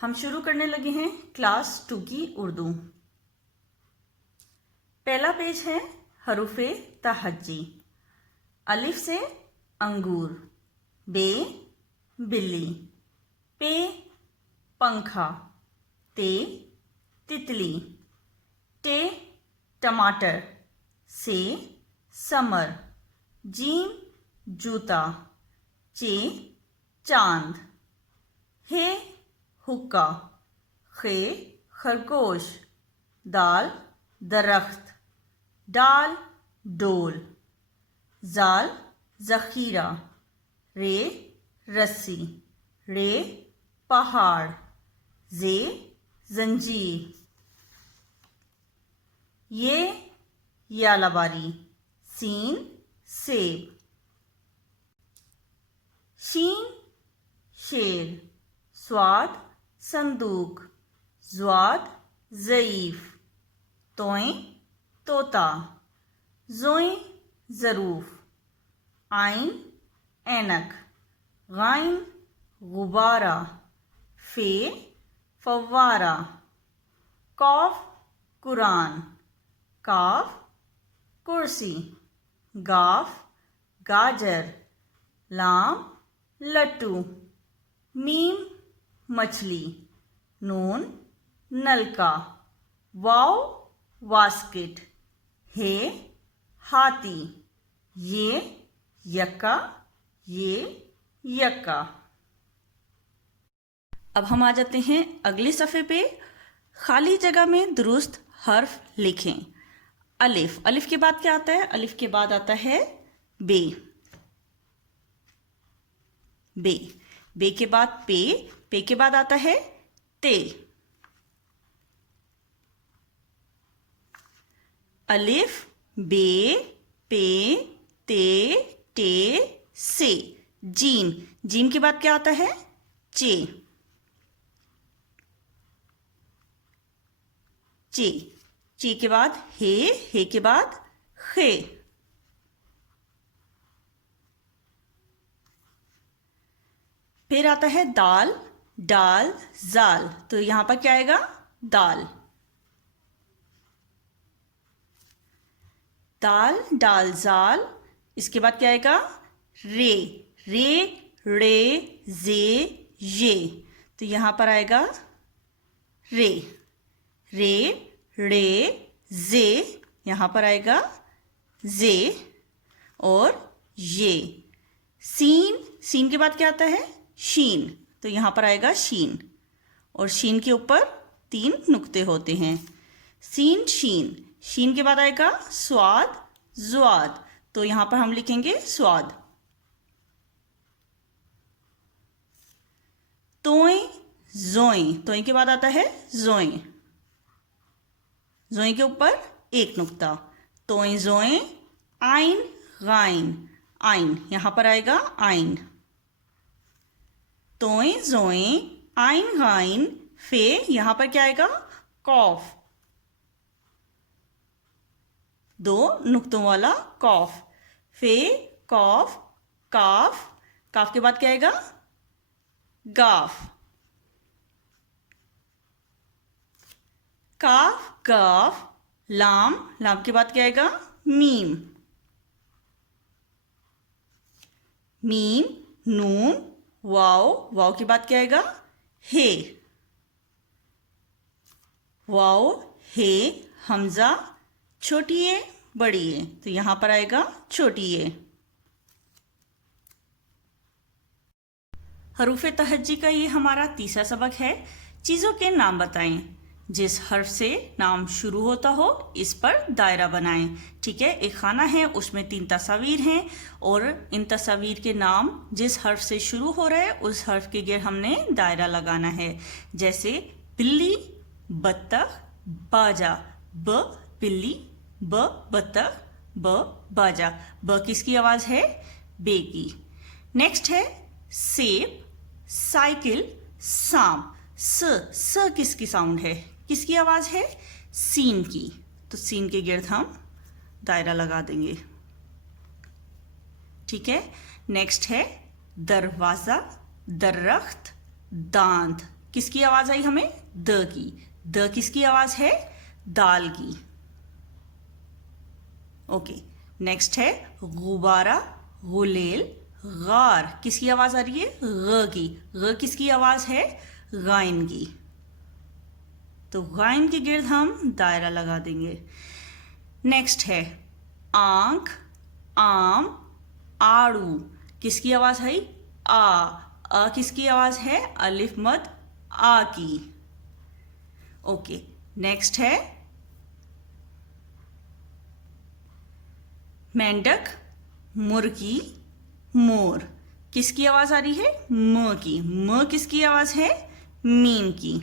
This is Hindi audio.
हम शुरू करने लगे हैं क्लास 2 की उर्दू। पहला पेज है हरूफे तहज्जी। अलिफ से अंगूर, बे बिल्ली, पे पंखा, ते तितली, टे टमाटर, से समर, जीम जूता, चे चांद, हे हुक्का, खे खरगोश, दाल दरख्त, डाल डोल, जाल जखीरा, रे रस्सी, रे पहाड़, जे जंजीर, ये यालाबारी, सीन सेब, शीन शेर, स्वाद संदूक, ज्वाद ज़ईफ, तोएं तोता, जोएं ज़रूफ, आइन ऐनक, गाइन गुब्बारा, फे फव्वारा, कौफ कुरान, काफ कुर्सी, गाफ गाजर, लाम लट्टू, मीम मछली, नून नलका, वाव वास्किट, हे हाथी, ये यक्का, ये यक्का। अब हम आ जाते हैं अगले सफ़े पे। खाली जगह में दुरुस्त हर्फ लिखें। अलिफ, अलिफ के बाद क्या आता है? अलिफ के बाद आता है बे, बे, बे के बाद पे, पे के बाद आता है ते। अलिफ बे पे ते टे से। जीम, जीम के बाद क्या आता है? चे, चे, चे के बाद हे के बाद खे। फिर आता है दाल, डाल जाल, तो यहां पर क्या आएगा? दाल, दाल डाल जाल। इसके बाद क्या आएगा? रे, रे रे जे ये, तो यहां पर आएगा रे, रे रे जे, यहां पर आएगा जे और ये। सीन, सीन के बाद क्या आता है? शीन, तो यहां पर आएगा शीन और शीन के ऊपर 3 नुक्ते होते हैं। सीन शीन, शीन के बाद आएगा स्वाद ज्वाद, तो यहां पर हम लिखेंगे स्वाद। तोएं जोएं, तोएं के बाद आता है जोएं, जोएं के ऊपर 1 नुक्ता, तोएं जोएं। आइन गाइन, आइन, यहां पर आएगा आइन। तोएं जोएं आइन गाइन, फे, यहां पर क्या आएगा? कौफ, 2 नुक्तों वाला कौफ, फे कौफ, काफ, काफ के बाद क्या आएगा? गाफ, काफ गाफ, लाम, लाम के बाद क्या आएगा? मीम, मीम नून, वाव, वाव के बाद क्या आएगा? हे, वाव हे, हमजा, छोटी ए बड़ी ए, तो यहां पर आएगा छोटी ए। हरूफे तहज्जी का ये हमारा तीसरा सबक है। चीज़ों के नाम बताएं। जिस हर्फ से नाम शुरू होता हो इस पर दायरा बनाएं। ठीक है, एक खाना है, उसमें 3 तस्वीर हैं और इन तस्वीर के नाम जिस हर्फ से शुरू हो रहा है उस हर्फ के गिर हमने दायरा लगाना है। जैसे बिल्ली, बत्तख, बाजा, ब बिल्ली, ब बत्तख, ब बाजा। ब किसकी आवाज है? बे की। नेक्स्ट है सेब, साइकिल, सांप। स किसकी साउंड है? किसकी आवाज है? सीन की, तो सीन के गिर्द हम दायरा लगा देंगे। ठीक है, नेक्स्ट है दरवाजा, दरख्त, दांत। किसकी आवाज आई हमें? The key. द किसकी आवाज है? दाल की। ओके, नेक्स्ट है गुब्बारा, गुलेल, गार। किसकी आवाज आ रही है? ग की। ग किसकी आवाज है? गाइन की। तो गाइन के गिर्द हम दायरा लगा देंगे। नेक्स्ट है आंख, आम, आड़ू। किसकी आवाज है? आ किसकी आवाज है? अलिफ मद आ की। ओके, नेक्स्ट है मेंढक, मुर्गी, मोर। किसकी आवाज आ रही है? म की। म किसकी आवाज है? मीम की।